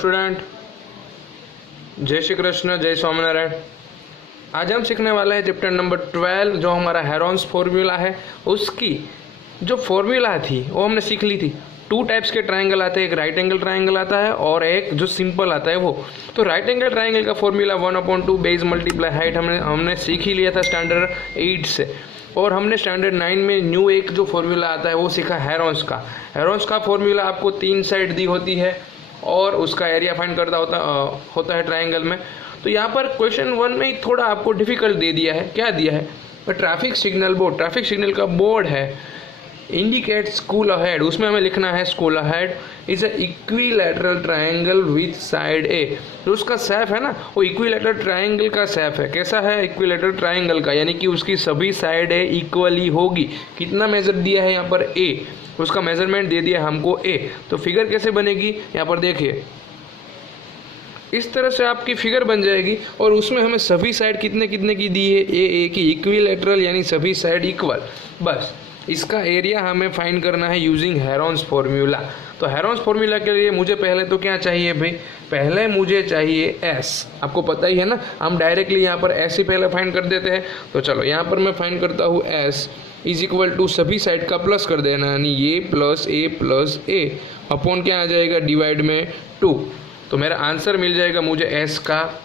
Student, जय श्री कृष्ण, जय स्वामीनारायण। आज हम सीखने वाले हैं चैप्टर नंबर 12 जो हमारा हेरोन्स फॉर्मूला है। उसकी जो फॉर्मूला थी वो हमने सीख ली थी। 2 टाइप्स के ट्रायंगल आते हैं, एक राइट एंगल ट्रायंगल आता है और एक जो सिंपल आता है वो। तो राइट एंगल ट्रायंगल का फॉर्मूला 1/2 बेस मल्टीप्लाई हाइट हमने सीख ही लिया था स्टैंडर्ड 8 से। और हमने स्टैंडर्ड 9 में न्यू एक जो फॉर्मूला आता है वो सीखा हेरोन्स का। हेरोन्स का फॉर्मूला आपको 3 साइड दी होती है और उसका एरिया फाइंड करता होता है ट्रायंगल में। तो यहाँ पर क्वेश्चन 1 में ही थोड़ा आपको डिफिकल्ट दे दिया है। क्या दिया है? ट्रैफिक सिग्नल का बोर्ड है, इंडिकेट स्कूल अहेड। उसमें हमें लिखना है school ahead is a equilateral triangle with side A. जो उसका सेफ है ना, वो इक्विलैटरल ट्रायंगल का सेफ है। कैसा है? इक्विलैटरल ट्रायंगल का, यानी कि उसकी सभी साइड ए इक्वली होगी। कितना मेजर दिया है यहाँ पर? ए। उसका मेजरमेंट दे दिया हमको ए। तो फिगर कैसे बनेगी यहाँ पर देखिए, इस तरह से आपकी फिगर बन जाएगी और उसमें हमें सभी साइड कितने कितने की दी है? ए की, इक्विलैटरल यानी सभी साइड इक्वल। बस इसका एरिया हमें फाइंड करना है यूजिंग हेरोन्स फॉर्मूला। तो हेरोन्स फॉर्मूला के लिए मुझे पहले तो क्या चाहिए भाई? पहले मुझे चाहिए एस। आपको पता ही है ना, हम डायरेक्टली यहाँ पर एस ही पहले फाइंड कर देते हैं। तो चलो यहाँ पर मैं फाइंड करता हूँ एस इज इक्वल टू सभी साइड का प्लस कर देना, यानी ये प्लस ए अपॉन क्या आ जाएगा? डिवाइड में 2। तो मेरा आंसर मिल जाएगा मुझे एस का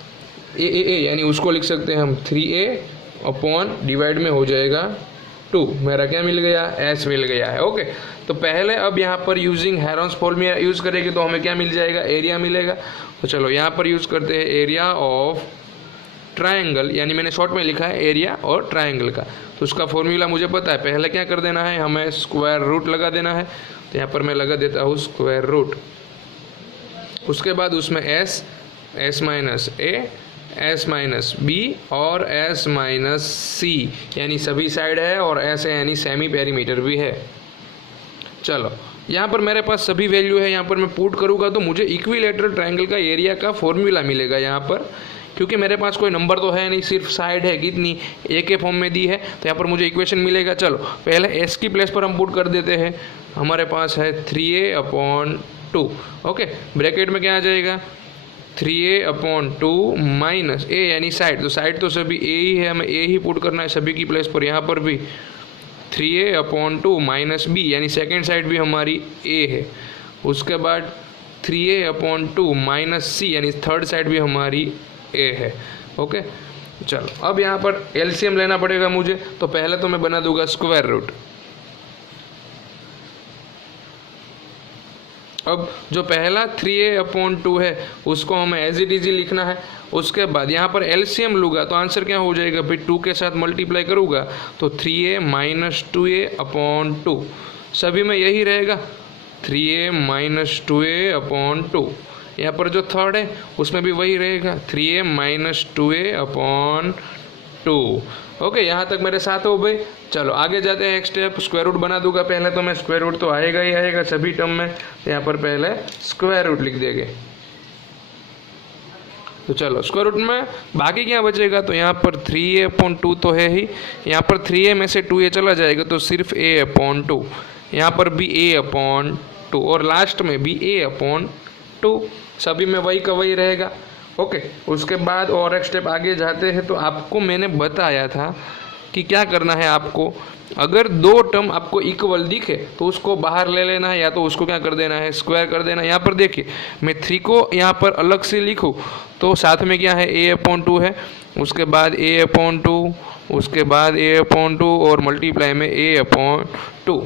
ए यानी उसको लिख सकते हैं हम 3a अपॉन डिवाइड में हो जाएगा 2। मेरा क्या मिल गया? एस मिल गया है। ओके, तो पहले अब यहाँ पर यूजिंग हेरोन्स फॉर्मूला यूज़ करेंगे तो हमें क्या मिल जाएगा? एरिया मिलेगा। तो चलो यहाँ पर यूज़ करते हैं एरिया ऑफ ट्रायंगल, यानी मैंने शॉर्ट में लिखा है एरिया और ट्रायंगल का। तो उसका फॉर्मूला मुझे पता है। पहले क्या कर देना है? हमें स्क्वायर रूट लगा देना है। तो यहाँ पर मैं लगा देता हूँ स्क्वायर रूट। उसके बाद उसमें एस माइनस ए, एस माइनस बी और एस माइनस सी, यानी सभी साइड है, और एस है यानी सेमी पेरीमीटर भी है। चलो यहाँ पर मेरे पास सभी वैल्यू है। यहाँ पर मैं पुट करूँगा तो मुझे इक्विलैटरल ट्रायंगल का एरिया का फॉर्मूला मिलेगा यहाँ पर, क्योंकि मेरे पास कोई नंबर तो है नहीं, सिर्फ साइड है कितनी, ए के फॉर्म में दी है। तो यहाँ पर मुझे इक्वेशन मिलेगा। चलो पहले एस की प्लेस पर हम पुट कर देते हैं। हमारे पास है 3a/2। ओके, ब्रैकेट में क्या आ जाएगा? 3a/2 माइनस ए यानी साइड। तो साइड तो सभी ए ही है, हमें ए ही पुट करना है सभी की प्लेस पर। यहाँ पर भी 3a/2 माइनस बी यानी सेकेंड साइड भी हमारी ए है। उसके बाद 3a/2 माइनस सी यानी थर्ड साइड भी हमारी ए है। ओके, चलो अब यहाँ पर एलसीएम लेना पड़ेगा मुझे। तो पहले तो मैं बना दूंगा स्क्वायर रूट। अब जो पहला 3a/2 है उसको हमें एज इट इज लिखना है। उसके बाद यहाँ पर एलसीएम लूँगा तो आंसर क्या हो जाएगा भाई? 2 के साथ मल्टीप्लाई करूँगा तो 3a माइनस 2a/2 सभी में यही रहेगा, 3a माइनस 2a/2। यहाँ पर जो थर्ड है उसमें भी वही रहेगा, 3a माइनस 2a/2। ओके, यहाँ तक मेरे साथ हो भाई। चलो आगे जाते हैं एक स्टेप। स्क्वायर रूट बना दूंगा पहले तो मैं। स्क्वायर रूट तो आएगा ही आएगा सभी टर्म में। तो यहाँ पर पहले स्क्वायर रूट लिख देंगे। तो चलो स्क्वायर रूट में बाकी क्या बचेगा? तो यहाँ पर 3a/2 तो है ही, यहाँ पर 3a में से 2a चला जाएगा तो सिर्फ a/2। यहाँ पर भी a/2 और लास्ट में भी a/2, सभी में वही का वही रहेगा। ओके, उसके बाद और एक स्टेप आगे जाते हैं। तो आपको मैंने बताया था कि क्या करना है आपको। अगर 2 टर्म आपको इक्वल दिखे तो उसको बाहर ले लेना है, या तो उसको क्या कर देना है? स्क्वायर कर देना है। यहाँ पर देखिए मैं 3 को यहाँ पर अलग से लिखूँ तो साथ में क्या है? a/2 है, उसके बाद a/2, उसके बाद a/2 और मल्टीप्लाई में a/2।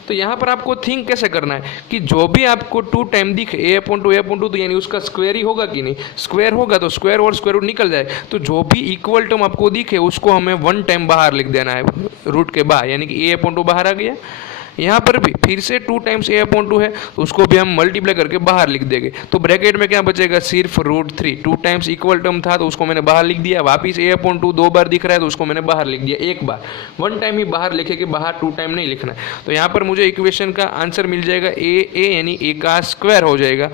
तो यहाँ पर आपको थिंक कैसे करना है कि जो भी आपको 2 टाइम दिखे a/2 तो यानी उसका स्क्वायर ही होगा कि नहीं? स्क्वायर होगा तो स्क्वायर और स्क्वायर रूट निकल जाए। तो जो भी इक्वल टर्म आपको दिखे उसको हमें 1 टाइम बाहर लिख देना है रूट के बाहर, यानी कि a/2 बाहर आ गया। यहाँ पर भी फिर से 2 टाइम्स a/2 है तो उसको भी हम मल्टीप्लाई करके बाहर लिख देंगे। तो ब्रैकेट में क्या बचेगा? सिर्फ √3। 2 टाइम्स इक्वल टर्म था तो उसको मैंने बाहर लिख दिया। वापिस a/2 2 बार दिख रहा है तो उसको मैंने बाहर लिख दिया, एक बार। 1 टाइम ही बाहर लिखे कि बाहर 2 टाइम नहीं लिखना है। तो यहाँ पर मुझे इक्वेशन का आंसर मिल जाएगा a यानी a का स्क्वायर हो जाएगा।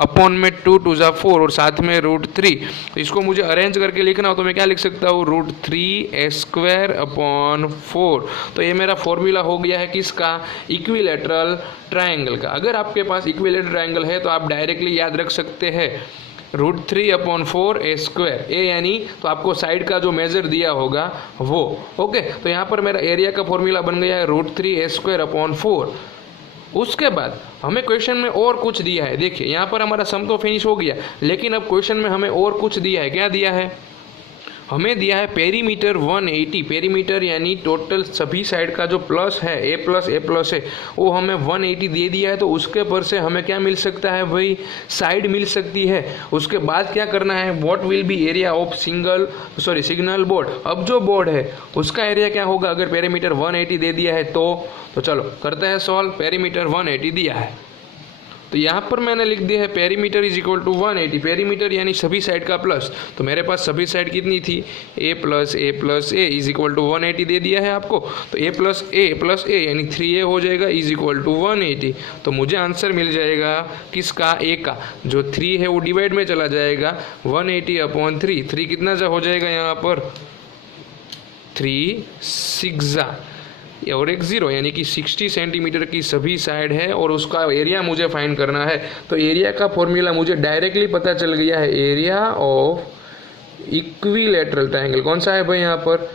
अपॉन में 2 2 जा 4 और साथ में √3। इसको मुझे अरेंज करके लिखना हो तो मैं क्या लिख सकता हूँ, √3a² अपॉन 4। तो ये मेरा फॉर्मूला हो गया है किसका, इक्विलैटरल ट्रायंगल का। अगर आपके पास इक्विलैटरल ट्रायंगल है तो आप डायरेक्टली याद रख सकते हैं √3/4a², ए यानी तो आपको साइड का जो मेजर दिया होगा वो। ओके, तो यहाँ पर मेरा एरिया का फॉर्मूला बन गया है √3a²/4। उसके बाद हमें क्वेश्चन में और कुछ दिया है। देखिए यहाँ पर हमारा सम तो फिनिश हो गया, लेकिन अब क्वेश्चन में हमें और कुछ दिया है। क्या दिया है, हमें दिया है पेरीमीटर 180। पेरीमीटर यानी टोटल सभी साइड का जो प्लस है, a+a+ है, वो हमें 180 दे दिया है। तो उसके पर से हमें क्या मिल सकता है भाई, साइड मिल सकती है। उसके बाद क्या करना है, what will be area of signal board. अब जो बोर्ड है उसका एरिया क्या होगा अगर पेरीमीटर 180 दे दिया है तो चलो करते हैं सॉल्व। पेरीमीटर 180 दिया है तो यहाँ पर मैंने लिख दिया है perimeter is equal to 180। Perimeter यानी सभी साइड का प्लस, तो मेरे पास सभी साइड कितनी थी, a+a+a इज इक्वल टू 180 दे दिया है आपको। तो a+a+a यानी 3a हो जाएगा इज इक्वल टू 180। तो मुझे आंसर मिल जाएगा किसका, a का। जो 3 है वो डिवाइड में चला जाएगा, 180/3। 3 कितना जा हो जाएगा यहाँ पर, 3 6 जा और एक 0 यानी कि 60 सेंटीमीटर की सभी साइड है और उसका एरिया मुझे फाइंड करना है। तो एरिया का फॉर्मूला मुझे डायरेक्टली पता चल गया है, एरिया ऑफ इक्विलैटरल ट्रायंगल। कौन सा है भाई, यहाँ पर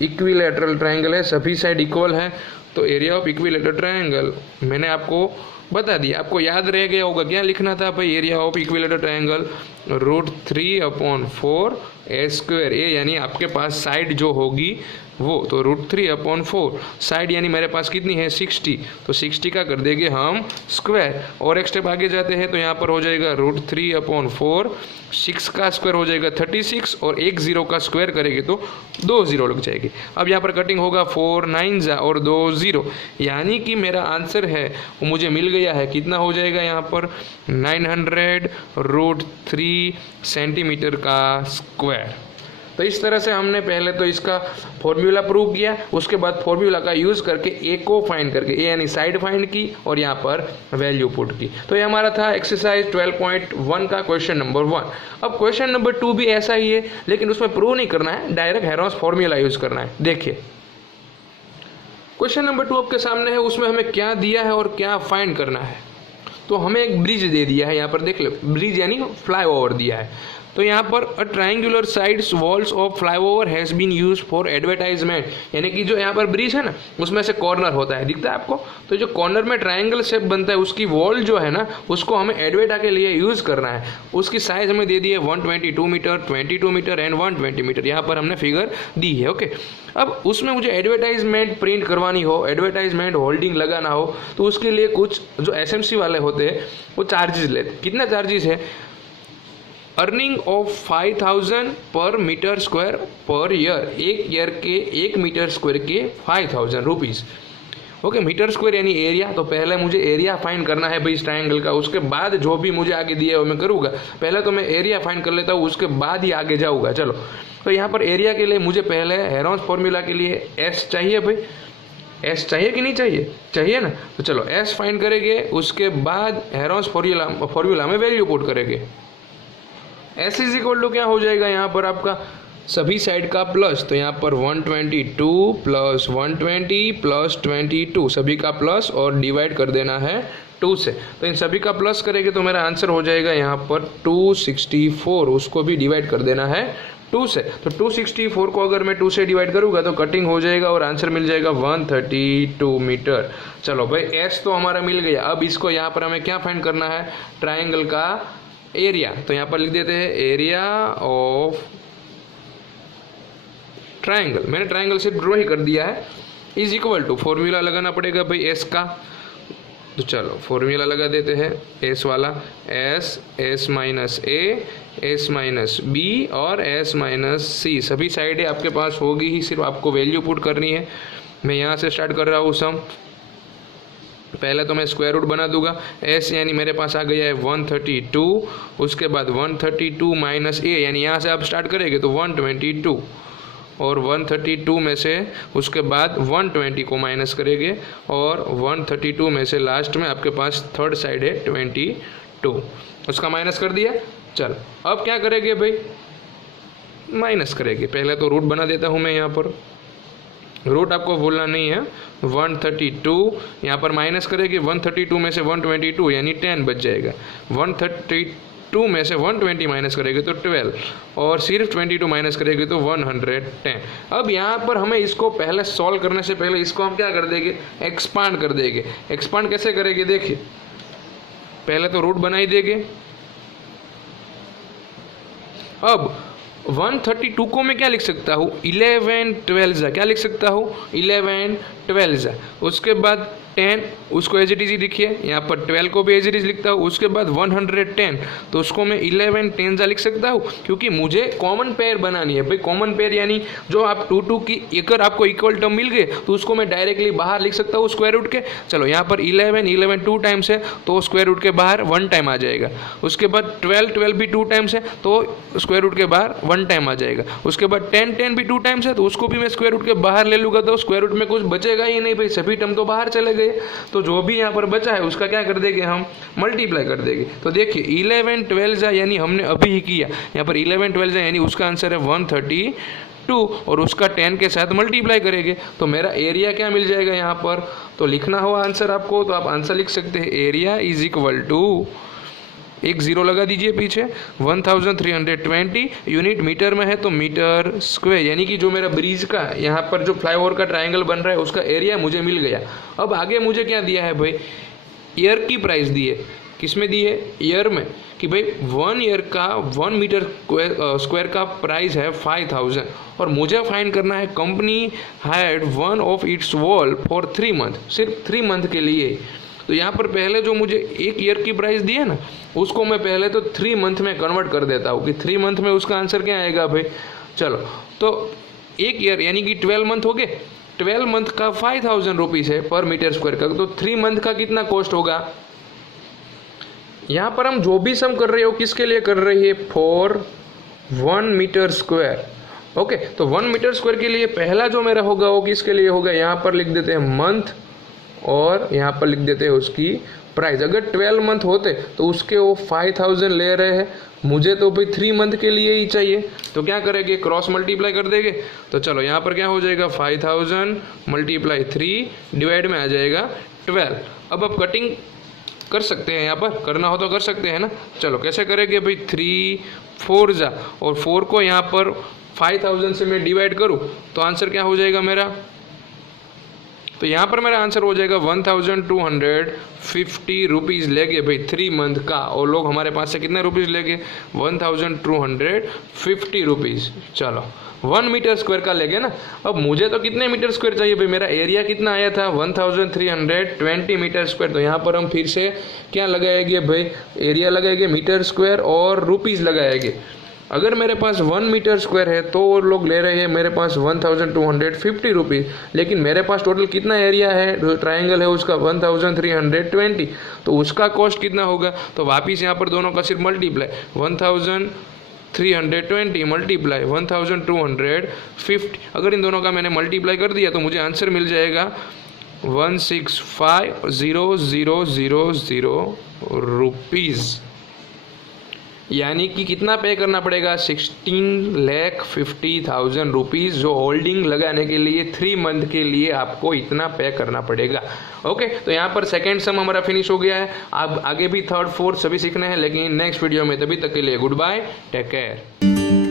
इक्विलैटरल ट्रायंगल है, सभी साइड इक्वल है। तो एरिया ऑफ इक्विलैटरल ट्रायंगल मैंने आपको बता दिया। आपको याद रह गया होगा क्या लिखना था भाई, area of equilateral triangle √3/4a²। ए यानी आपके पास साइड जो होगी वो, तो √3/4 साइड यानी मेरे पास कितनी है 60, तो 60 का कर देंगे हम स्क्वायर। और एक स्टेप आगे जाते हैं तो यहाँ पर हो जाएगा √3/4, 6 का स्क्वायर हो जाएगा 36 और एक 0 का स्क्वायर करेंगे तो 2 0 लग जाएगी। अब यहाँ पर कटिंग होगा 4 9 जा और 2 0 यानी कि मेरा आंसर है वो मुझे मिल गया है। कितना हो जाएगा यहाँ पर 900√3 सेंटीमीटर का स्क्वायर। तो इस तरह से हमने पहले तो इसका फॉर्मूला प्रूव किया, उसके बाद फॉर्मूला का यूज़ करके ए को फाइंड करके, ए यानी साइड फाइंड की और यहाँ पर वैल्यू पुट की। तो ये हमारा था एक्सरसाइज 12.1 का क्वेश्चन नंबर 1। अब क्वेश्चन नंबर 2 भी ऐसा ही है, लेकिन उसमें प्रूव नहीं करना है, डायरेक्ट हेरोन्स फॉर्मूला यूज़ करना है। देखिए क्वेश्चन नंबर 2 आपके सामने है, उसमें हमें क्या दिया है और क्या फाइंड करना है। तो हमें एक ब्रिज दे दिया है, यहाँ पर देख लो, ब्रिज यानी फ्लाईओवर दिया है। तो यहाँ पर a triangular sides walls of flyover has been use for advertisement, यानी कि जो यहाँ पर ब्रिज है ना उसमें से कॉर्नर होता है, दिखता है आपको। तो जो कॉर्नर में ट्रायंगल शेप बनता है उसकी वॉल जो है ना उसको हमें एडवर्टाइज के लिए यूज़ करना है। उसकी साइज हमें दे दी है 122 मीटर, 22 मीटर एंड 120 मीटर, यहाँ पर हमने फिगर दी है। ओके, अब उसमें मुझे एडवर्टाइजमेंट प्रिंट करवानी हो, एडवर्टाइजमेंट होल्डिंग लगाना हो, तो उसके लिए कुछ जो SMC वाले होते हैं वो चार्जेस लेते। कितना चार्जेस है, अर्निंग ऑफ 5000 पर मीटर स्क्वायर पर ईयर, एक ईयर के 1 मीटर स्क्वायर के 5000 रुपीज़। ओके, मीटर स्क्वायर यानी एरिया। तो पहले मुझे एरिया फाइंड करना है भाई इस ट्रायंगल का, उसके बाद जो भी मुझे आगे दिया है वो मैं करूँगा। पहले तो मैं एरिया फाइंड कर लेता हूँ, उसके बाद ही आगे जाऊँगा। चलो, तो यहाँ पर एरिया के लिए मुझे पहले हेरोन्स फॉर्मूला के लिए एस चाहिए भाई। एस चाहिए कि नहीं चाहिए, चाहिए ना। तो चलो एस फाइंड करेंगे, उसके बाद हेरोन्स फॉर्मूला में वैल्यू पुट करेंगे। एस इज इक्वल टू क्या हो जाएगा यहाँ पर आपका सभी साइड का प्लस, तो यहाँ पर 122 प्लस 120 प्लस 22 सभी का प्लस और डिवाइड कर देना है 2 से। तो इन सभी का प्लस करेंगे तो मेरा आंसर हो जाएगा यहाँ पर 264, उसको भी डिवाइड कर देना है 2 से। तो 264 को अगर मैं 2 से डिवाइड करूँगा तो कटिंग हो जाएगा और आंसर मिल जाएगा 132 मीटर। चलो भाई एस तो हमारा मिल गया। अब इसको यहाँ पर हमें क्या फाइंड करना है, ट्राइंगल का एरिया। तो यहाँ पर लिख देते हैं एरिया ऑफ ट्रायंगल, मैंने ट्रायंगल से ड्रॉ ही कर दिया है, इज इक्वल टू फॉर्मूला लगाना पड़ेगा भाई एस का। तो चलो फॉर्मूला लगा देते हैं एस वाला, एस, एस माइनस ए, एस माइनस बी और एस माइनस सी सभी साइडें आपके पास होगी ही, सिर्फ आपको वैल्यू पुट करनी है। मैं यहाँ से स्टार्ट कर रहा हूँ सम। पहले तो मैं स्क्वायर रूट बना दूंगा, एस यानी मेरे पास आ गया है 132, उसके बाद 132 माइनस ए यानी यहाँ से आप स्टार्ट करेंगे तो 122 और 132 में से उसके बाद 120 को माइनस करेंगे और 132 में से लास्ट में आपके पास थर्ड साइड है 2, उसका माइनस कर दिया। चल अब क्या करेंगे भाई, माइनस करेंगे। पहले तो रूट बना देता हूँ मैं यहाँ पर, रूट आपको भूलना नहीं है। 132 यहाँ पर माइनस करेंगे, 132 में से 122 यानी 10 बच जाएगा। 132 में से 120 माइनस करेंगे तो 12, और सिर्फ 22 माइनस करेंगे तो 110। अब यहाँ पर हमें इसको पहले सॉल्व करने से पहले इसको हम क्या कर देंगे, एक्सपांड कर देंगे। एक्सपांड कैसे करेंगे, देखिए पहले तो रूट बना ही देंगे। अब 132 को मैं क्या लिख सकता हूँ, 11 12 क्या लिख सकता हूँ, 11 12। उसके बाद 10, उसको एज इट इज लिखिए। यहाँ पर 12 को भी एज इट इज लिखता हूँ। उसके बाद 110, तो उसको मैं 11 10 लिख सकता हूँ, क्योंकि मुझे कॉमन पेयर बनानी है भाई। कॉमन पेयर यानी जो आप 2 की अगर आपको इक्वल टर्म मिल गए तो उसको मैं डायरेक्टली बाहर लिख सकता हूँ स्क्वायर रूट के। चलो यहाँ पर 11 2 टाइम्स है तो स्क्वायर रूट के बाहर 1 टाइम आ जाएगा। उसके बाद 12 भी 2 टाइम्स है तो स्क्वायर रूट के बाहर 1 टाइम आ जाएगा। उसके बाद 10 भी 2 टाइम्स है तो उसको भी मैं स्क्वायर रूट के बाहर ले लूँगा, तो स्क्वायर रूट में कुछ बचेगा ही नहीं भाई, सभी टर्म तो बाहर चले गए। तो जो भी यहाँ पर बचा है उसका क्या कर देंगे, हम मल्टीप्लाई कर देंगे। तो देखिए 11 12 यानी हमने अभी ही किया, यहाँ पर 11 12 यानी उसका आंसर है 132, और उसका 10 के साथ मल्टीप्लाई करेंगे तो मेरा एरिया क्या मिल जाएगा यहाँ पर। तो लिखना हो आंसर आपको तो आप आंसर लिख सकते हैं, एरिया इज इक्वल टू, एक जीरो लगा दीजिए पीछे, 1320 यूनिट मीटर में है तो मीटर स्क्वायर, यानी कि जो मेरा ब्रिज का यहाँ पर जो फ्लाईओवर का ट्रायंगल बन रहा है उसका एरिया मुझे मिल गया। अब आगे मुझे क्या दिया है भाई, ईयर की प्राइस दी है। किस में दी है, ईयर में, कि भाई 1 ईयर का 1 मीटर स्क्वायर का प्राइस है 5000, और मुझे फाइंड करना है company had one of its wall for 3 month, सिर्फ 3 मंथ के लिए। तो यहाँ पर पहले जो मुझे 1 ईयर की प्राइस दी है ना, उसको मैं पहले तो 3 मंथ में कन्वर्ट कर देता हूँ कि 3 मंथ में उसका आंसर क्या आएगा भाई। चलो तो 1 ईयर यानी कि 12 मंथ हो गए, 12 मंथ का 5000 रुपीज़ है पर मीटर स्क्वायर का, तो 3 मंथ का कितना कॉस्ट होगा। यहाँ पर हम जो भी सम कर रहे हो किसके लिए कर रही है, फॉर 1 मीटर स्क्वायर। ओके, तो 1 मीटर स्क्वायर के लिए पहला जो मेरा होगा वो किसके लिए होगा, यहाँ पर लिख देते हैं मंथ, और यहाँ पर लिख देते हैं उसकी प्राइस। अगर 12 मंथ होते तो उसके वो 5000 ले रहे हैं, मुझे तो भाई 3 मंथ के लिए ही चाहिए, तो क्या करेंगे, क्रॉस मल्टीप्लाई कर देंगे। तो चलो यहाँ पर क्या हो जाएगा, 5000 मल्टीप्लाई 3 डिवाइड में आ जाएगा 12। अब आप कटिंग कर सकते हैं, यहाँ पर करना हो तो कर सकते हैं ना। चलो कैसे करेंगे भाई, 3 4 जा, और 4 को यहाँ पर 5000 से मैं डिवाइड करूँ तो आंसर क्या हो जाएगा मेरा, तो यहाँ पर मेरा आंसर हो जाएगा 1250 रुपीज़ लेंगे भाई 3 मंथ का, और लोग हमारे पास से कितने रुपीज़ लेंगे, 1250 रुपीज़। चलो 1 मीटर स्क्वायर का लेंगे ना। अब मुझे तो कितने मीटर स्क्वायर चाहिए भाई, मेरा एरिया कितना आया था 1320 मीटर स्क्वायर। तो यहाँ पर हम फिर से क्या लगाएंगे भाई, एरिया लगाएंगे, मीटर स्क्वायर और रुपीज़ लगाएंगे। अगर मेरे पास 1 मीटर स्क्वायर है तो वो लोग ले रहे हैं मेरे पास 1250 रुपीज़, लेकिन मेरे पास टोटल कितना एरिया है, जो ट्रायंगल है उसका 1320, तो उसका कॉस्ट कितना होगा। तो वापिस यहाँ पर दोनों का सिर्फ मल्टीप्लाई, 1320 मल्टीप्लाई 1250, अगर इन दोनों का मैंने मल्टीप्लाई कर दिया तो मुझे आंसर मिल जाएगा 165,000 रुपीज़। यानी कि कितना पे करना पड़ेगा, 16,50,000 रुपीज़, जो होल्डिंग लगाने के लिए 3 मंथ के लिए आपको इतना पे करना पड़ेगा। ओके, तो यहाँ पर सेकंड सम हमारा फिनिश हो गया है। अब आगे भी 3rd 4th सभी सीखने हैं, लेकिन नेक्स्ट वीडियो में। तभी तक के लिए गुड बाय, टेक केयर।